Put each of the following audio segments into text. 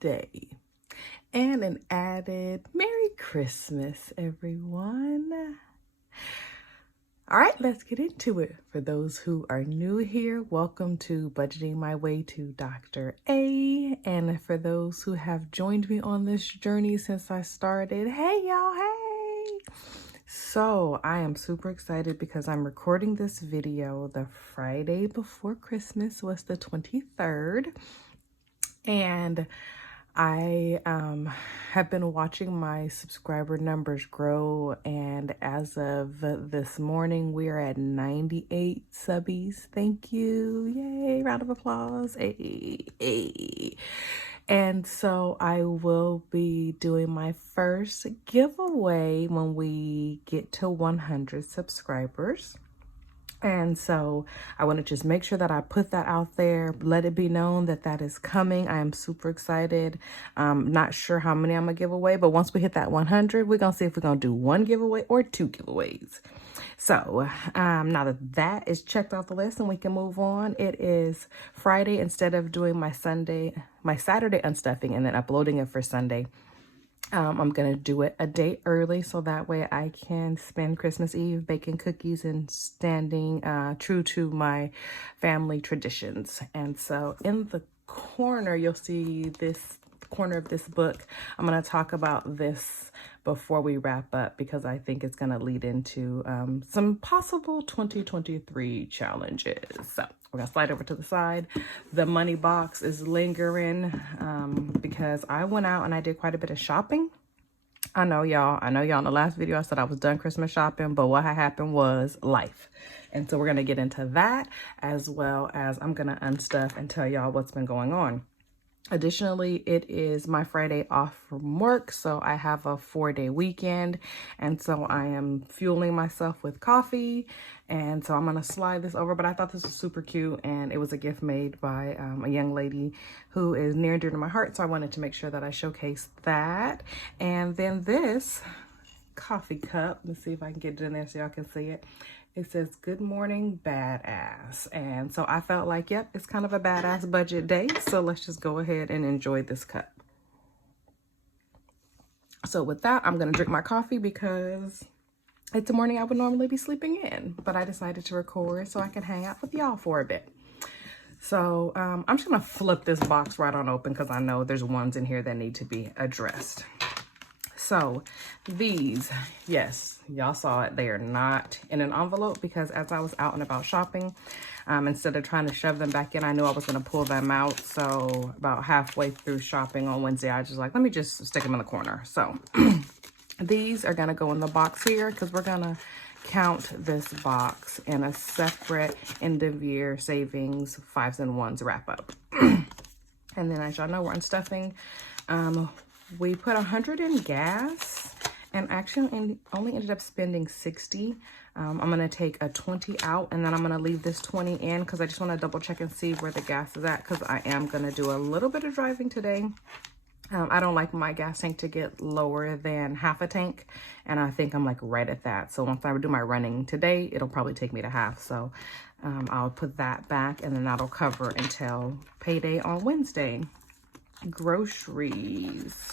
day and an added Merry Christmas, everyone. All right, let's get into it. For those who are new here, welcome to Budgeting My Way to Dr. A. And for those who have joined me on this journey since I started, hey y'all, hey! So I am super excited because I'm recording this video the Friday before Christmas, was the 23rd. And I have been watching my subscriber numbers grow, and as of this morning, we are at 98 subbies. Thank you. Yay, round of applause. Hey, hey. And so I will be doing my first giveaway when we get to 100 subscribers. And so I want to just make sure that I put that out there, let it be known that that is coming. I am super excited. Not sure how many I'm going to give away, but once we hit that 100, we're going to see if we're going to do one giveaway or two giveaways. So now that that is checked off the list and we can move on, it is Friday. Instead of doing my Saturday unstuffing and then uploading it for Sunday, I'm going to do it a day early so that way I can spend Christmas Eve baking cookies and standing true to my family traditions. And so in the corner, you'll see this corner of this book. I'm going to talk about this before we wrap up because I think it's going to lead into some possible 2023 challenges. So we're going to slide over to the side. The money box is lingering because I went out and I did quite a bit of shopping. I know y'all in the last video I said I was done Christmas shopping, but what had happened was life. And so we're going to get into that, as well as I'm going to unstuff and tell y'all what's been going on. Additionally, it is my Friday off from work, so I have a 4-day weekend, and so I am fueling myself with coffee, and so I'm going to slide this over, but I thought this was super cute, and it was a gift made by a young lady who is near and dear to my heart, so I wanted to make sure that I showcase that. And then this coffee cup, let's see if I can get it in there so y'all can see it. It says, "Good morning, badass." And so I felt like, yep, it's kind of a badass budget day. So let's just go ahead and enjoy this cup. So with that, I'm going to drink my coffee because it's a morning I would normally be sleeping in. But I decided to record so I can hang out with y'all for a bit. So I'm just going to flip this box right on open because I know there's ones in here that need to be addressed. So these, yes, y'all saw it. They are not in an envelope because as I was out and about shopping, instead of trying to shove them back in, I knew I was going to pull them out. So about halfway through shopping on Wednesday, I was just like, let me just stick them in the corner. So these are going to go in the box here because we're going to count this box in a separate end of year savings 5s and 1s wrap up. And then as y'all know, we're unstuffing. We put 100 in gas and actually only ended up spending 60. I'm going to take a 20 out and then I'm going to leave this 20 in because I just want to double check and see where the gas is at because I am going to do a little bit of driving today. I don't like my gas tank to get lower than half a tank, and I think I'm like right at that. So once I do my running today, it'll probably take me to half. So I'll put that back and then that'll cover until payday on Wednesday. Groceries,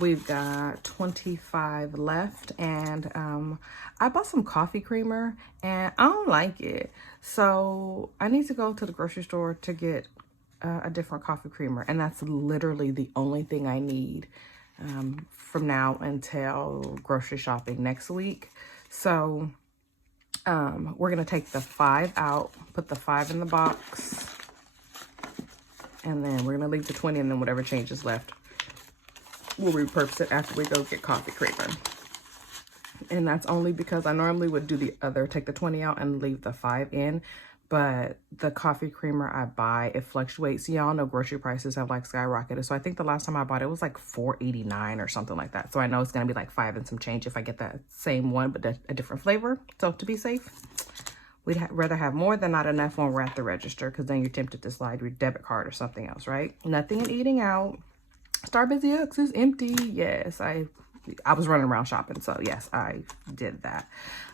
we've got 25 left, and I bought some coffee creamer and I don't like it, so I need to go to the grocery store to get a different coffee creamer, and that's literally the only thing I need from now until grocery shopping next week. So we're gonna take the 5 out, put the 5 in the box, and then we're going to leave the 20, and then whatever change is left, we'll repurpose it after we go get coffee creamer. And that's only because I normally would do the other, take the 20 out and leave the 5 in. But the coffee creamer I buy, it fluctuates. Y'all know grocery prices have like skyrocketed. So I think the last time I bought it was like $4.89 or something like that. So I know it's going to be like 5 and some change if I get that same one, but a different flavor. So to be safe, we'd rather have more than not enough when we're at the register, because then you're tempted to slide your debit card or something else, right? Nothing in eating out. Starbucks X is empty. Yes, I was running around shopping, so yes, I did that.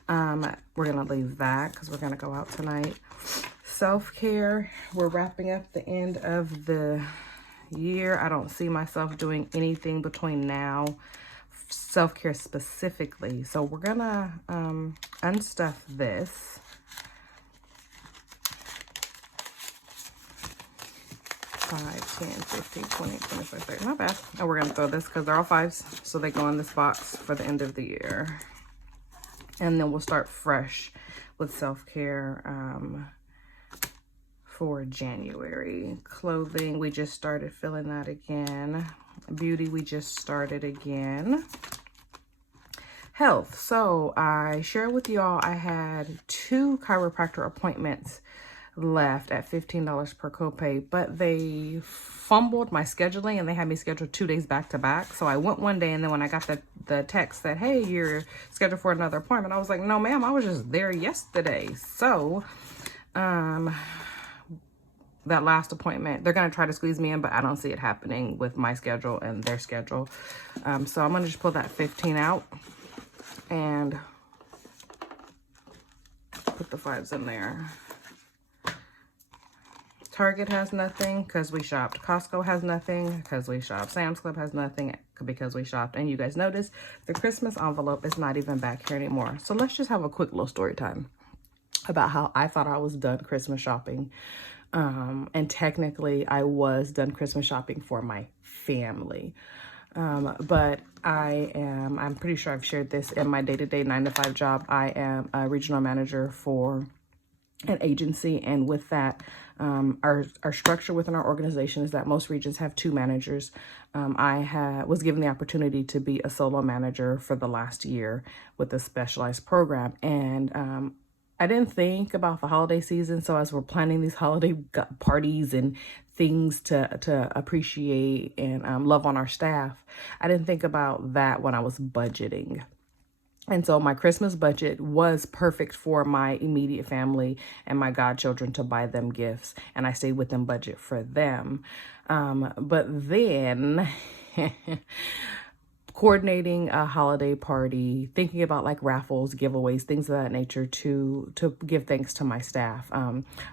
We're gonna leave that because we're gonna go out tonight. Self-care, we're wrapping up the end of the year. I don't see myself doing anything between now, self-care specifically. So we're gonna unstuff this. 5, 10, 15, 20, 25, 30. Not bad. And we're gonna throw this because they're all 5s, so they go in this box for the end of the year. And then we'll start fresh with self-care for January. Clothing, we just started filling that again. Beauty, we just started again. Health, so I shared with y'all I had 2 chiropractor appointments left at $15 per copay, but they fumbled my scheduling and they had me scheduled 2 days back to back. So I went one day, and then when I got the text that, hey, you're scheduled for another appointment, I was like, no ma'am, I was just there yesterday. So that last appointment, they're gonna try to squeeze me in, but I don't see it happening with my schedule and their schedule. So I'm gonna just pull that 15 out and put the 5s in there. Target has nothing because we shopped. Costco has nothing because we shopped. Sam's Club has nothing because we shopped. And you guys notice the Christmas envelope is not even back here anymore. So let's just have a quick little story time about how I thought I was done Christmas shopping. And technically I was done Christmas shopping for my family. But I'm pretty sure I've shared this in my day-to-day 9-to-5 job. I am a regional manager for an agency, and with that, our structure within our organization is that most regions have 2 managers. I was given the opportunity to be a solo manager for the last year with a specialized program, and I didn't think about the holiday season. So as we're planning these holiday parties and things to appreciate and love on our staff, I didn't think about that when I was budgeting. And so my Christmas budget was perfect for my immediate family and my godchildren to buy them gifts. And I stayed within budget for them. But then coordinating a holiday party, thinking about like raffles, giveaways, things of that nature to give thanks to my staff.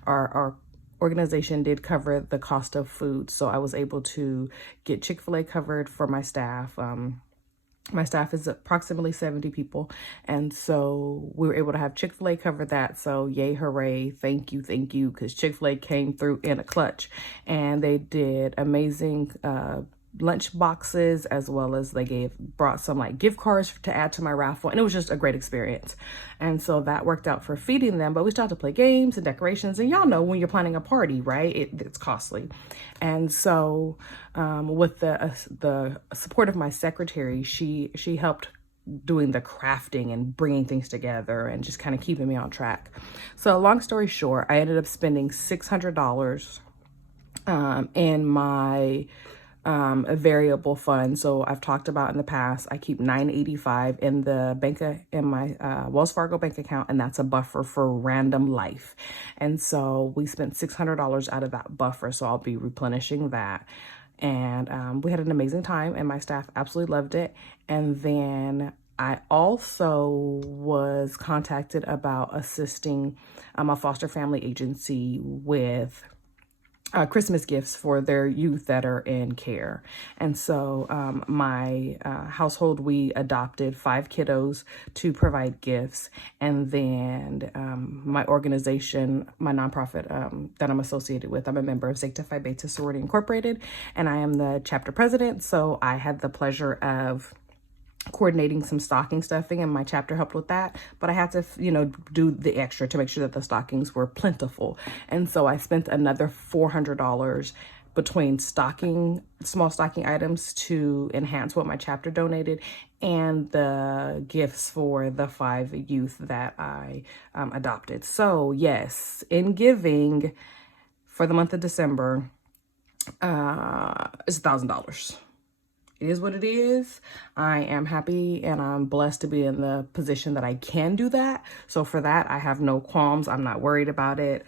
Our organization did cover the cost of food. So I was able to get Chick-fil-A covered for my staff. My staff is approximately 70 people. And so we were able to have Chick-fil-A cover that. So yay, hooray, thank you, because Chick-fil-A came through in a clutch. And they did amazing lunch boxes, as well as they brought some like gift cards to add to my raffle. And it was just a great experience. And so that worked out for feeding them. But we started to play games and decorations. And y'all know when you're planning a party, right? It's costly. And so with the support of my secretary, she helped doing the crafting and bringing things together and just kind of keeping me on track. So long story short, I ended up spending $600 in my a variable fund. So I've talked about in the past, I keep $985 in the in my Wells Fargo bank account, and that's a buffer for random life. And so we spent $600 out of that buffer. So I'll be replenishing that. And we had an amazing time, and my staff absolutely loved it. And then I also was contacted about assisting a foster family agency with Christmas gifts for their youth that are in care. And so my household, we adopted 5 kiddos to provide gifts. And then my organization, my nonprofit that I'm associated with, I'm a member of Sanctified Beta Sorority Incorporated, and I am the chapter president. So I had the pleasure of coordinating some stocking stuffing, and my chapter helped with that, but I had to, do the extra to make sure that the stockings were plentiful. And so I spent another $400 between small stocking items to enhance what my chapter donated, and the gifts for the 5 youth that I adopted. So yes, in giving for the month of December, it's $1,000. It is what it is. I am happy and I'm blessed to be in the position that I can do that. So for that, I have no qualms. I'm not worried about it.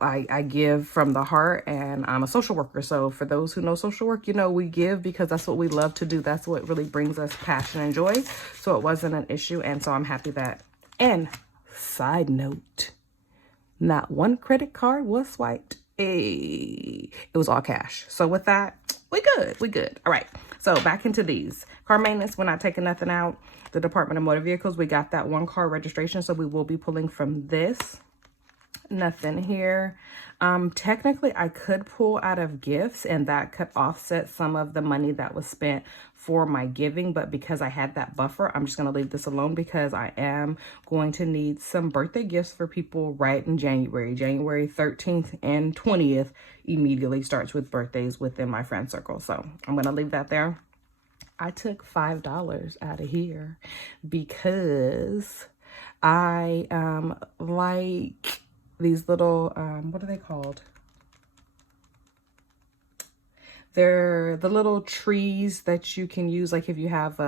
I give from the heart, and I'm a social worker. So for those who know social work, we give because that's what we love to do. That's what really brings us passion and joy. So it wasn't an issue. And so I'm happy that. And side note, not one credit card was swiped. It was all cash. So with that, we good. All right, so back into these. Car maintenance, we're not taking nothing out. The Department of Motor Vehicles, we got that one car registration, so we will be pulling from this. Nothing here. Technically I could pull out of gifts and that could offset some of the money that was spent for my giving, but because I had that buffer, I'm just going to leave this alone because I am going to need some birthday gifts for people right in January. January 13th and 20th immediately starts with birthdays within my friend circle. So I'm going to leave that there. I took $5 out of here because I like these little, what are they called? They're the little trees that you can use, like if you have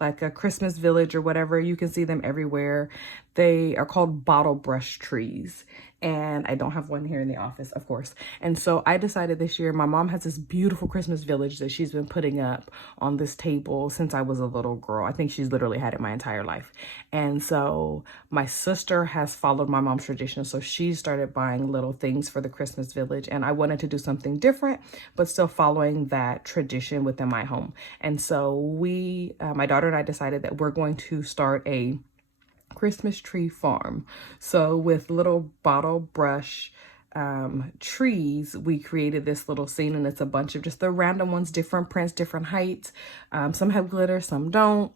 like a Christmas village or whatever, you can see them everywhere. They are called bottle brush trees. And I don't have one here in the office, of course. And so I decided this year, my mom has this beautiful Christmas village that she's been putting up on this table since I was a little girl. I think she's literally had it my entire life. And so my sister has followed my mom's tradition. So she started buying little things for the Christmas village. And I wanted to do something different, but still following that tradition within my home. And so we, my daughter and I decided that we're going to start a Christmas tree farm. So with little bottle brush trees, we created this little scene, and it's a bunch of just the random ones, different prints, different heights. Some have glitter, some don't.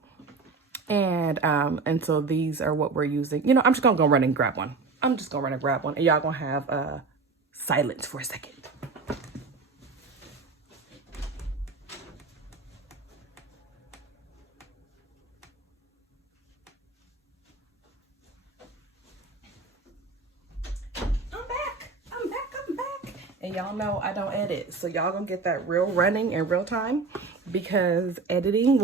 And so these are what we're using. You know, I'm just gonna go run and grab one. I'm just gonna run and grab one, and y'all gonna have silence for a second. And y'all know I don't edit, so y'all gonna get that real running in real time because editing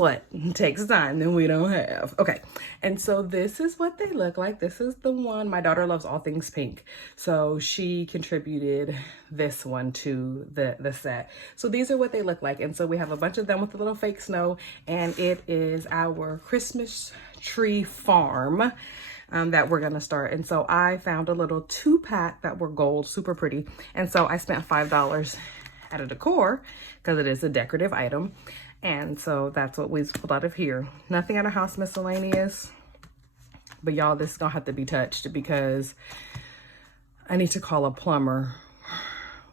takes time that we don't have. Okay, and so this is what they look like. This is the one, my daughter loves all things pink, so she contributed this one to the set. So these are what they look like, and so we have a bunch of them with a little fake snow, and it is our Christmas tree farm that we're gonna start. And so I found a little 2-pack that were gold, super pretty. And so I spent $5 at a decor because it is a decorative item. And so that's what we pulled out of here. Nothing out of house miscellaneous, but y'all, this is gonna have to be touched because I need to call a plumber.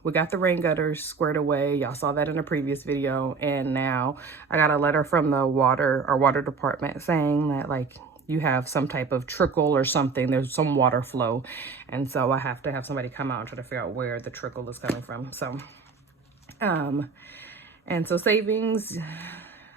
We got the rain gutters squared away. Y'all saw that in a previous video. And now I got a letter from the our water department saying that like, you have some type of trickle or something. There's some water flow. And so I have to have somebody come out and try to figure out where the trickle is coming from. So, and so savings,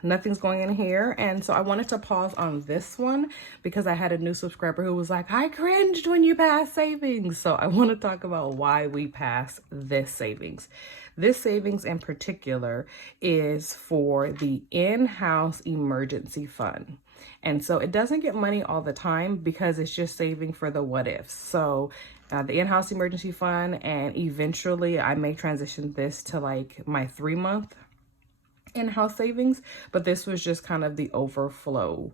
nothing's going in here. And so I wanted to pause on this one because I had a new subscriber who was like, I cringed when you passed savings. So I want to talk about why we pass this savings. This savings in particular is for the in-house emergency fund. And so it doesn't get money all the time because it's just saving for the what ifs. So the in-house emergency fund, and eventually I may transition this to like my 3-month in-house savings, but this was just kind of the overflow,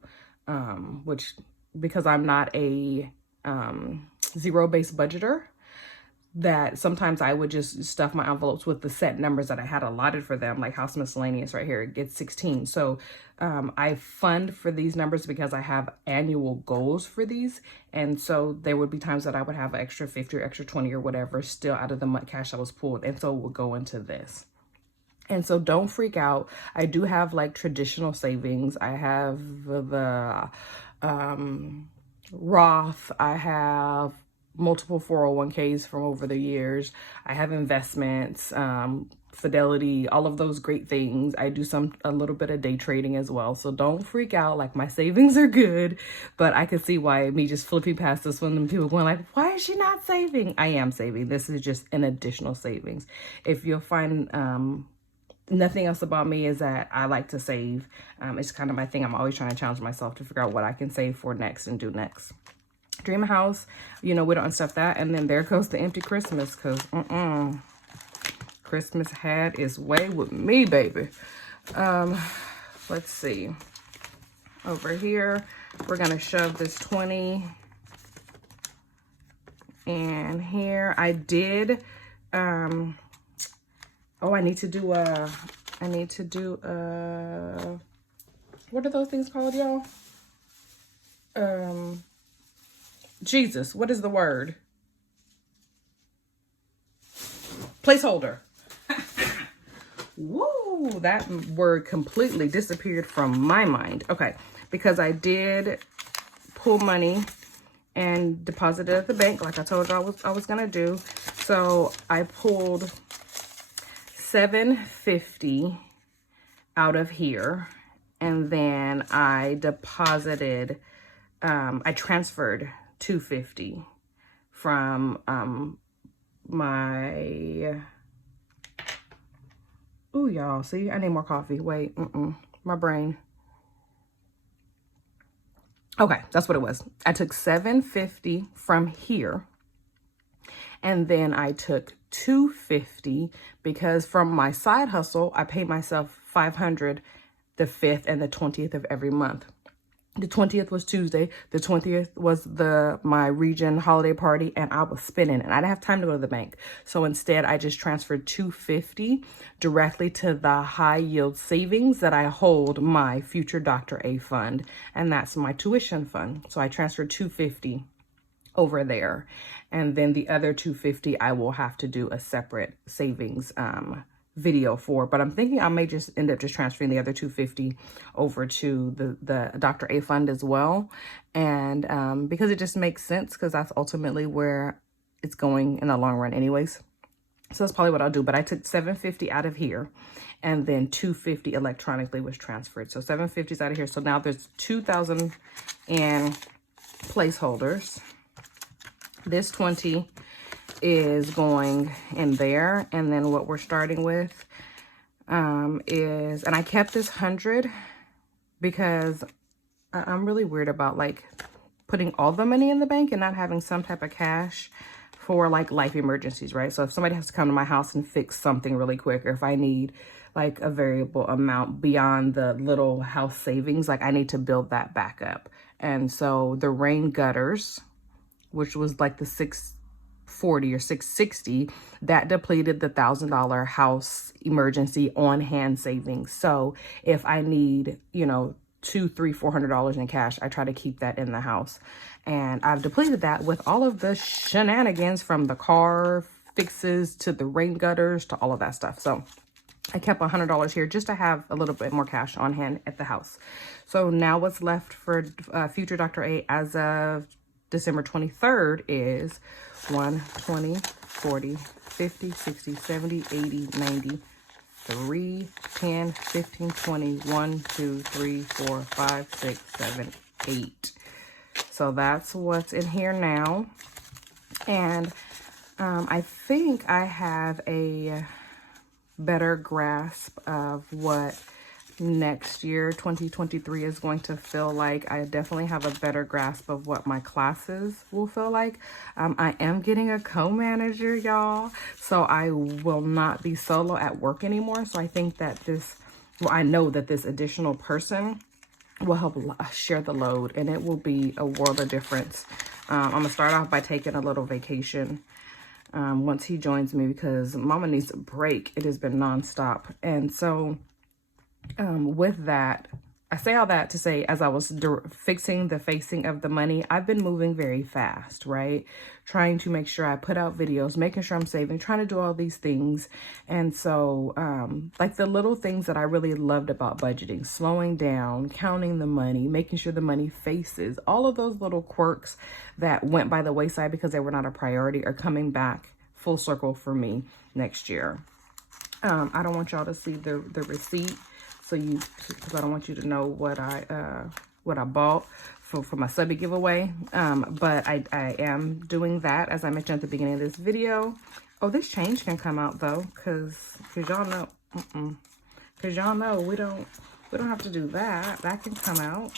which because I'm not a zero-based budgeter, that sometimes I would just stuff my envelopes with the set numbers that I had allotted for them, like house miscellaneous right here, it gets 16. So I fund for these numbers because I have annual goals for these. And so there would be times that I would have an extra 50 or extra 20 or whatever still out of the month cash that was pulled. And so it would go into this. And so don't freak out. I do have like traditional savings. I have the Roth. I have multiple 401ks from over the years. I have investments, Fidelity, all of those great things. I do a little bit of day trading as well. So don't freak out. Like my savings are good, but I can see why me just flipping past this one and people going like, why is she not saving? I am saving. This is just an additional savings. If you'll find, nothing else about me is that I like to save. It's kind of my thing. I'm always trying to challenge myself to figure out what I can save for next and do next. Dream house, you know, we don't unstuff that. And then there goes the empty Christmas because Christmas had its way with me, baby. Let's see. Over here, we're going to shove this 20 in here. I did Oh, I need to do what are those things called, y'all? Jesus, what is the word? Placeholder. Woo, that word completely disappeared from my mind. Okay, because I did pull money and deposit it at the bank like I told you I was gonna do. So I pulled $750 out of here, and then I deposited, I transferred $250 from my, ooh, y'all, see, I need more coffee. Wait, my brain. Okay, that's what it was. I took $750 from here, and then I took $250 because from my side hustle, I pay myself $500 the 5th and the 20th of every month. The 20th was Tuesday. The 20th was my region holiday party, and I was spinning and I didn't have time to go to the bank. So instead I just transferred $250 directly to the high yield savings that I hold my future Dr. A fund. And that's my tuition fund. So I transferred $250 over there. And then the other $250 I will have to do a separate savings video for, but I'm thinking I may just end up just transferring the other $250 over to the Dr. A fund as well. And because it just makes sense, because that's ultimately where it's going in the long run anyways. So that's probably what I'll do. But I took $750 out of here, and then $250 electronically was transferred. So $750 is out of here. So now there's $2,000 in placeholders. This $20 is going in there, and then what we're starting with is, and I kept this $100 because I'm really weird about like putting all the money in the bank and not having some type of cash for like life emergencies, right? So if somebody has to come to my house and fix something really quick, or if I need like a variable amount beyond the little house savings, like I need to build that back up. And so the rain gutters, which was like the $640 or $660, that depleted the $1,000 house emergency on hand savings. So if I need, you know, $200, $300, $400 in cash, I try to keep that in the house. And I've depleted that with all of the shenanigans, from the car fixes to the rain gutters to all of that stuff. So I kept $100 here just to have a little bit more cash on hand at the house. So now what's left for future Dr. A as of December 23rd is 1, 20, 40, 50, 60, 70, 80, 90, 3, 10, 15, 20, 1, 2, 3, 4, 5, 6, 7, 8. So that's what's in here now. And I think I have a better grasp of what next year 2023 is going to feel like. I definitely have a better grasp of what my classes will feel like. I am getting a co-manager, y'all, so I will not be solo at work anymore. So I think that I know that this additional person will help share the load, and it will be a world of difference. I'm gonna start off by taking a little vacation once he joins me, because mama needs a break. It has been nonstop. And so with that, I say all that to say, as I was fixing the facing of the money, I've been moving very fast, right? Trying to make sure I put out videos, making sure I'm saving, trying to do all these things. And so like the little things that I really loved about budgeting, slowing down, counting the money, making sure the money faces, all of those little quirks that went by the wayside because they were not a priority are coming back full circle for me next year. I don't want y'all to see the receipt, because I don't want you to know what I bought for my subby giveaway. But I am doing that, as I mentioned at the beginning of this video. Oh, this change can come out though, cause y'all know, cause y'all know we don't have to do that. That can come out,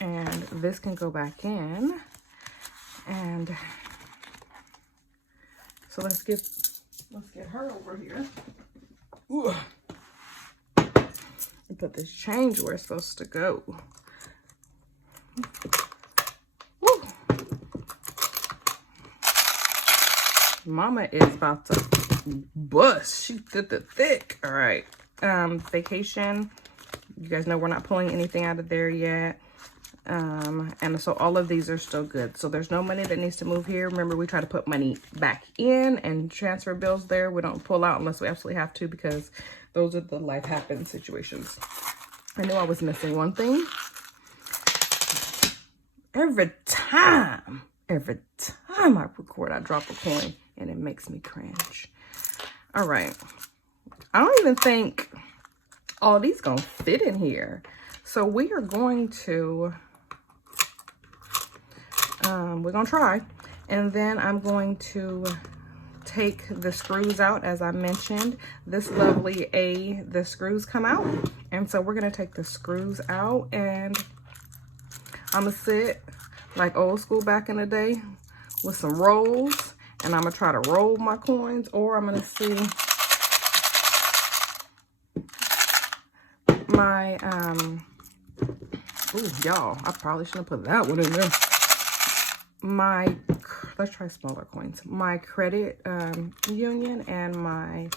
and this can go back in. And so let's get her over here. Ooh. And put this change where it's supposed to go. Woo. Mama is about to bust. She's thick. All right. Vacation. You guys know we're not pulling anything out of there yet. And so all of these are still good. So there's no money that needs to move here. Remember, we try to put money back in and transfer bills there. We don't pull out unless we absolutely have to, because those are the life happens situations. I knew I was missing one thing. Every time I record, I drop a coin and it makes me cringe. All right. I don't even think all these gonna fit in here. So we are going to, we're gonna try. And then I'm going to take the screws out. As I mentioned, this lovely the screws come out. And so we're gonna take the screws out, and I'm gonna sit like old school back in the day with some rolls, and I'm gonna try to roll my coins, or I'm gonna see my, ooh, y'all, I probably shouldn't put that one in there. Let's try smaller coins. My credit union and my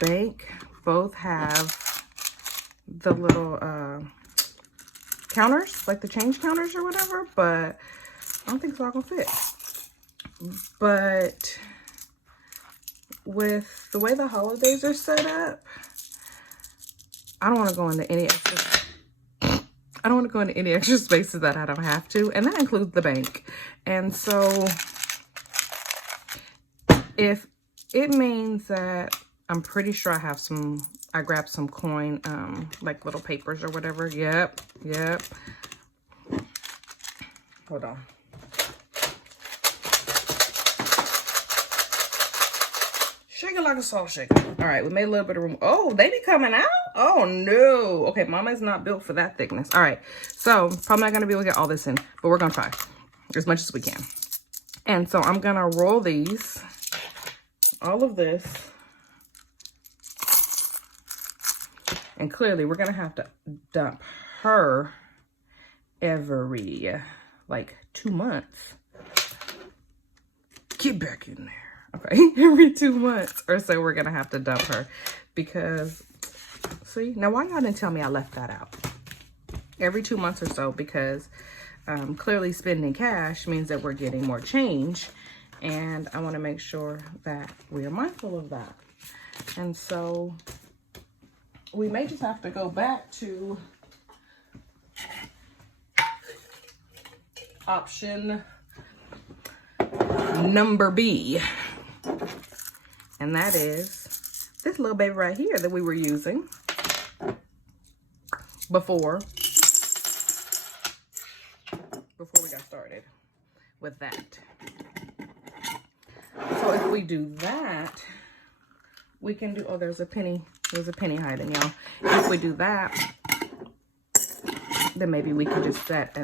bank both have the little counters, like the change counters or whatever, but I don't think it's all gonna fit. But with the way the holidays are set up, I don't want to go into any extra spaces that I don't have to, and that includes the bank. And so if it means that, I'm pretty sure I grabbed some coin, like little papers or whatever. Yep. Hold on. Shake it like a salt shaker. All right, we made a little bit of room. Oh, they be coming out? Oh, no. Okay, Mama is not built for that thickness. All right, so probably not going to be able to get all this in, but we're going to try as much as we can. And so I'm going to roll these, all of this. And clearly, we're going to have to dump her every, like, 2 months. Get back in there. Okay, every 2 months or so, we're going to have to dump her. Because, see, now why y'all didn't tell me I left that out? Every 2 months or so, because clearly spending cash means that we're getting more change. And I want to make sure that we are mindful of that. And so we may just have to go back to option number B. And that is this little baby right here that we were using before we got started with that. So if we do that, we can do, oh, there's a penny hiding, y'all. If we do that, then maybe we can just set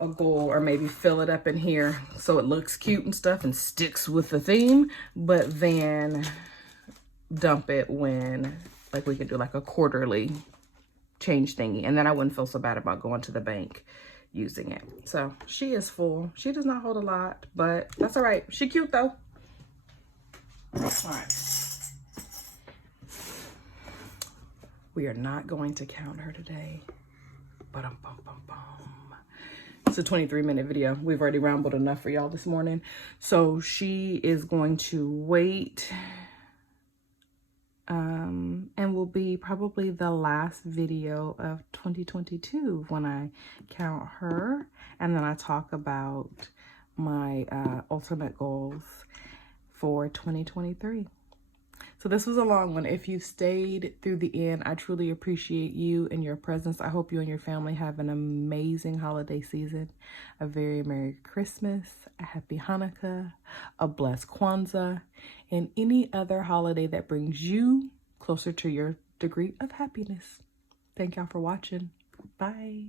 a goal, or maybe fill it up in here so it looks cute and stuff and sticks with the theme, but then dump it when, like, we could do like a quarterly change thingy, and then I wouldn't feel so bad about going to the bank using it. So she is full. She does not hold a lot, but that's all right. She cute though. All right. We are not going to count her today. It's a 23-minute video. We've already rambled enough for y'all this morning. So she is going to wait and will be probably the last video of 2022 when I count her, and then I talk about my ultimate goals for 2023. So this was a long one. If you stayed through the end, I truly appreciate you and your presence. I hope you and your family have an amazing holiday season, a very Merry Christmas, a Happy Hanukkah, a blessed Kwanzaa, and any other holiday that brings you closer to your degree of happiness. Thank y'all for watching. Bye.